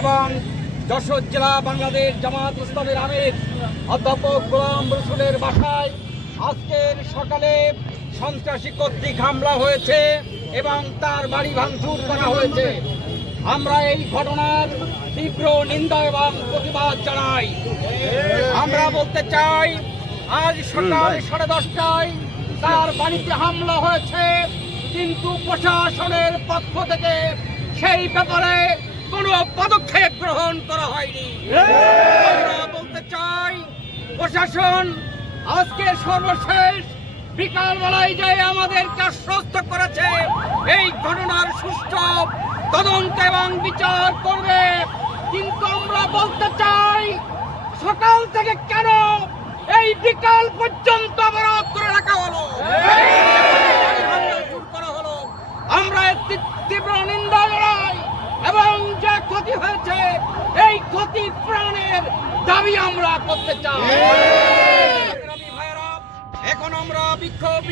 এবং যশোর জেলা বাংলাদেশ জামাত ইসলামের আমির অধ্যাপক গোলাম রসুলের বাসায় আজকের সকালে সন্ত্রাসী কর্তৃক হামলা হয়েছে এবং তার বাড়ি ভাঙচুর করা হয়েছে। আমরা এই ঘটনার তীব্র নিন্দা এবং প্রতিবাদ জানাই। আমরা বলতে চাই, আজ সকাল 10:30টায় তার বাড়িতে হামলা হয়েছে, কিন্তু প্রশাসনের পক্ষ থেকে সেই ব্যাপারে কোনো পদক্ষেপ গ্রহণ করা হয়নি। আমরা বলতে চাই, প্রশাসন আজকে সর্বশেষ বিকালবেলায় যে আমাদেরকে আশ্বস্ত করেছে এই ঘটনার সুষ্ঠু তদন্ত এবং বিচার করবে, কিন্তু আমরা বলতে চাই সকাল থেকে কেন এই বিকাল পর্যন্ত অবরোধ করে রাখা হলো, করা হলো। আমরা এর তীব্র নিন্দা জানাই এবং যে ক্ষতি হয়েছে এই ক্ষতি প্রাণের দাবি আমরা করতে চাই। এখন আমরা বিক্ষোভ